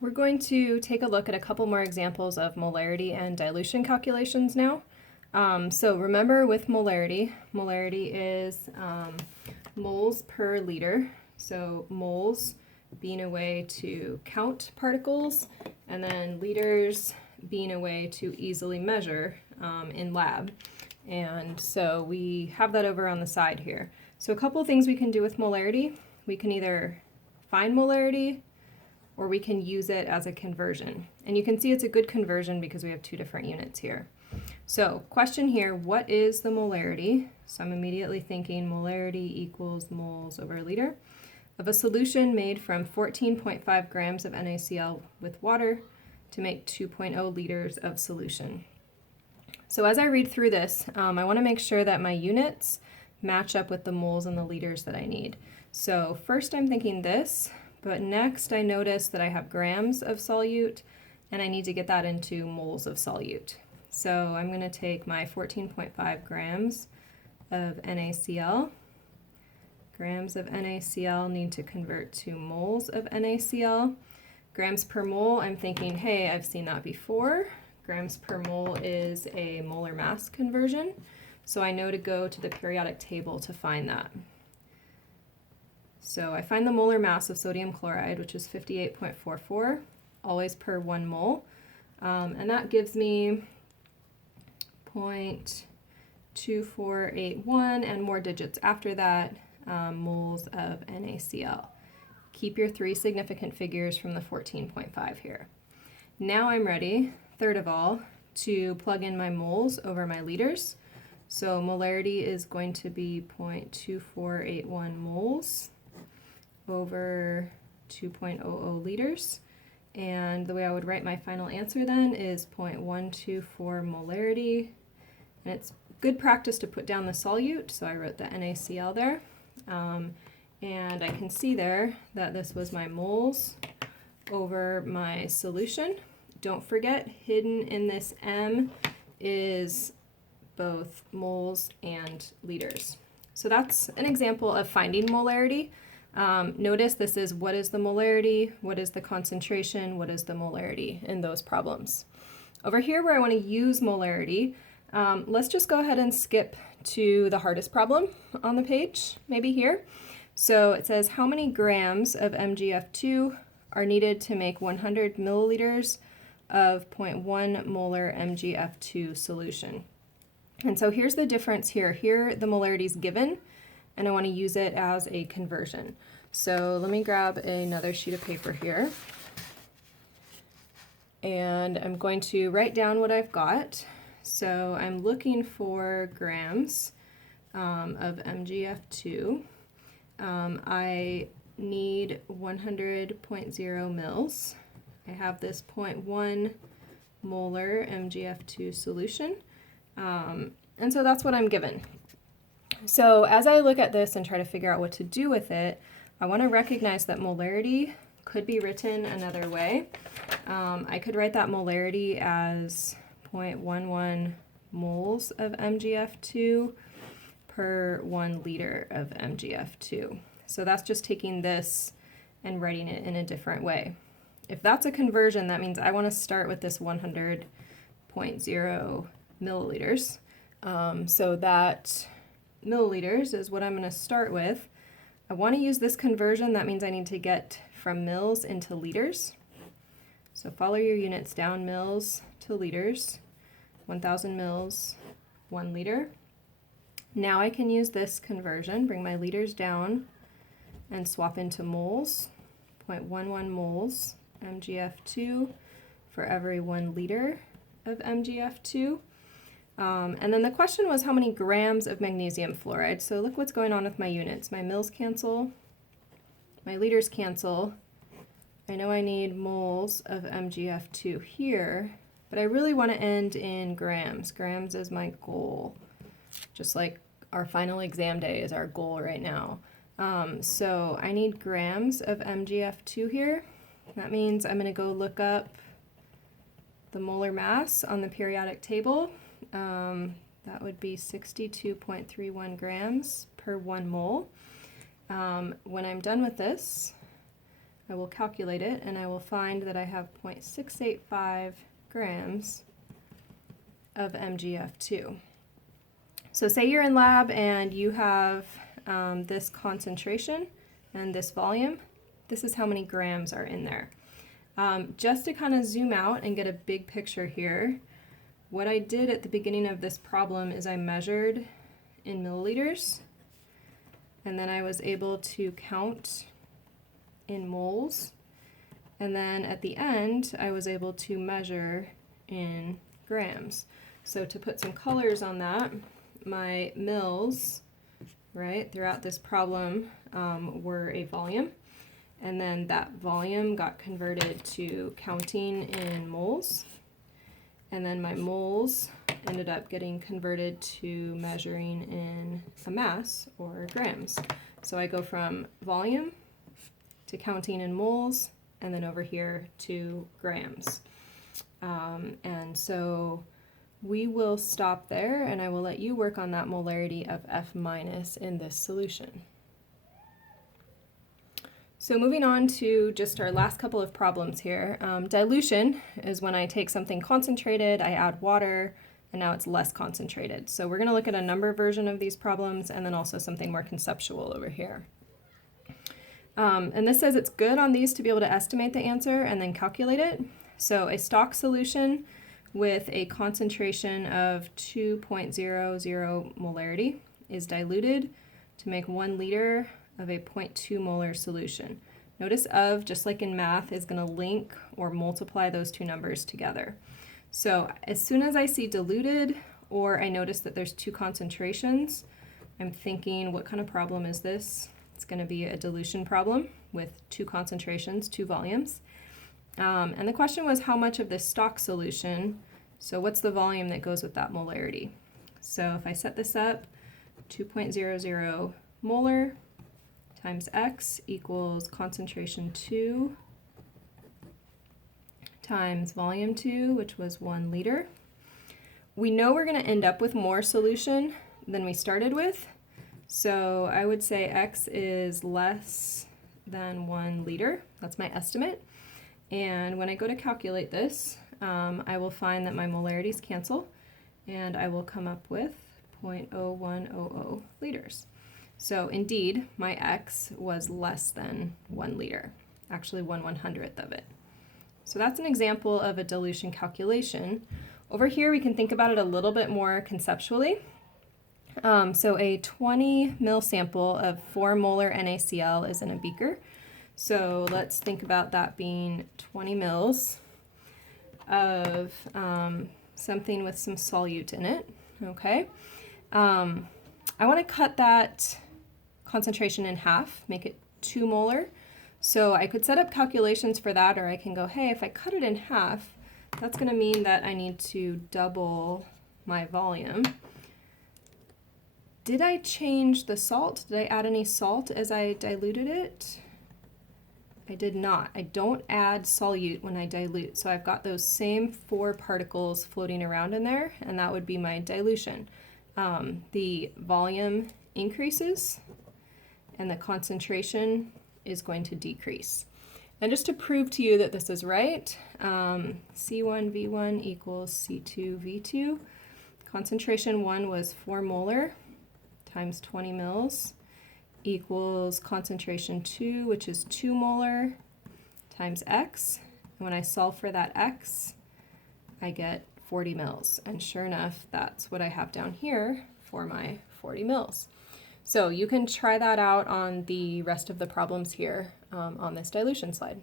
We're going to take a look at a couple more examples of molarity and dilution calculations now. So remember with molarity, molarity is moles per liter. So moles being a way to count particles, and then liters being a way to easily measure in lab. And so we have that over on the side here. So a couple of things we can do with molarity. We can either find molarity, or we can use it as a conversion. And you can see it's a good conversion because we have two different units here. So question here, what is the molarity? So I'm immediately thinking molarity equals moles over liter of a solution made from 14.5 grams of NaCl with water to make 2.0 liters of solution. So as I read through this, I want to make sure that my units match up with the moles and the liters that I need. So first I'm thinking this, but next I notice that I have grams of solute and I need to get that into moles of solute. So I'm going to take my 14.5 grams of NaCl. Grams of NaCl need to convert to moles of NaCl. Grams per mole, I'm thinking, hey, I've seen that before. Grams per mole is a molar mass conversion, so I know to go to the periodic table to find that. So I find the molar mass of sodium chloride, which is 58.44, always per 1 mole, and that gives me 0.2481 and more digits after that, moles of NaCl. Keep your 3 significant figures from the 14.5 here. Now I'm ready, third of all, to plug in my moles over my liters. So molarity is going to be 0.2481 moles over 2.00 liters. And the way I would write my final answer then is 0.124 molarity. And it's good practice to put down the solute, so I wrote the NaCl there. And I can see there that this was my moles over my solution. Don't forget, hidden in this M is both moles and liters. So that's an example of finding molarity. Notice this is what is the molarity, what is the concentration, what is the molarity in those problems. Over here where I want to use molarity, let's just go ahead and skip to the hardest problem on the page, maybe here. So it says how many grams of MgF2 are needed to make 100 milliliters of 0.1 molar MgF2 solution. And so here's the difference here. Here the molarity is given, and I want to use it as a conversion. So let me grab another sheet of paper here. And I'm going to write down what I've got. So I'm looking for grams of MgF2. I need 100.0 mils. I have this 0.1 molar MgF2 solution. And so that's what I'm given. So as I look at this and try to figure out what to do with it, I want to recognize that molarity could be written another way. I could write that molarity as 0.11 moles of MgF2 per 1 liter of MgF2. So that's just taking this and writing it in a different way. If that's a conversion, that means I want to start with this 100.0 milliliters. So that milliliters is what I'm going to start with. I want to use this conversion. That means I need to get from mils into liters. So follow your units down, mils to liters. 1,000 mils, 1 liter. Now I can use this conversion, bring my liters down and swap into moles. 0.11 moles MgF2 for every 1 liter of MgF2. And then the question was how many grams of magnesium fluoride. So look what's going on with my units. My mils cancel, my liters cancel. I know I need moles of MgF2 here, but I really want to end in grams. Grams is my goal, just like our final exam day is our goal right now. So I need grams of MgF2 here. That means I'm going to go look up the molar mass on the periodic table. That would be 62.31 grams per 1 mole. When I'm done with this, I will calculate it, and I will find that I have 0.685 grams of MgF2. So say you're in lab and you have this concentration and this volume. This is how many grams are in there. Just to kind of zoom out and get a big picture here, what I did at the beginning of this problem is I measured in milliliters, and then I was able to count in moles, and then at the end I was able to measure in grams. So to put some colors on that, my mils, right, throughout this problem were a volume, and then that volume got converted to counting in moles, and then my moles ended up getting converted to measuring in a mass or grams. So I go from volume to counting in moles, and then over here to grams. And so we will stop there, and I will let you work on that molarity of F minus in this solution. So moving on to just our last couple of problems here. Dilution is when I take something concentrated, I add water, and now it's less concentrated. So we're going to look at a number version of these problems, and then also something more conceptual over here. And this says it's good on these to be able to estimate the answer and then calculate it. So a stock solution with a concentration of 2.00 molarity is diluted to make 1 liter of a 0.2 molar solution. Notice of, just like in math, is going to link or multiply those two numbers together. So as soon as I see diluted, or I notice that there's two concentrations, I'm thinking, what kind of problem is this? It's going to be a dilution problem with two concentrations, two volumes. And the question was how much of this stock solution, so what's the volume that goes with that molarity? So if I set this up, 2.00 molar times X equals concentration 2 times volume 2, which was 1 liter. We know we're going to end up with more solution than we started with, so I would say X is less than 1 liter. That's my estimate. And when I go to calculate this, I will find that my molarities cancel, and I will come up with 0.0100 liters. So indeed, my X was less than 1 liter, actually 1/100th of it. So that's an example of a dilution calculation. Over here, we can think about it a little bit more conceptually. So a 20 ml sample of 4 molar NaCl is in a beaker. So let's think about that being 20 mils of something with some solute in it, okay? I want to cut that concentration in half, make it 2 molar. So I could set up calculations for that, or I can go, hey, if I cut it in half, that's going to mean that I need to double my volume. Did I change the salt? Did I add any salt as I diluted it? I did not. I don't add solute when I dilute. So I've got those same 4 particles floating around in there, and that would be my dilution. The volume increases, and the concentration is going to decrease. And just to prove to you that this is right, C1V1 equals C2V2. Concentration 1 was 4 molar times 20 mils equals concentration 2, which is 2 molar times X. And when I solve for that X, I get 40 mils. And sure enough, that's what I have down here for my 40 mils. So you can try that out on the rest of the problems here on this dilution slide.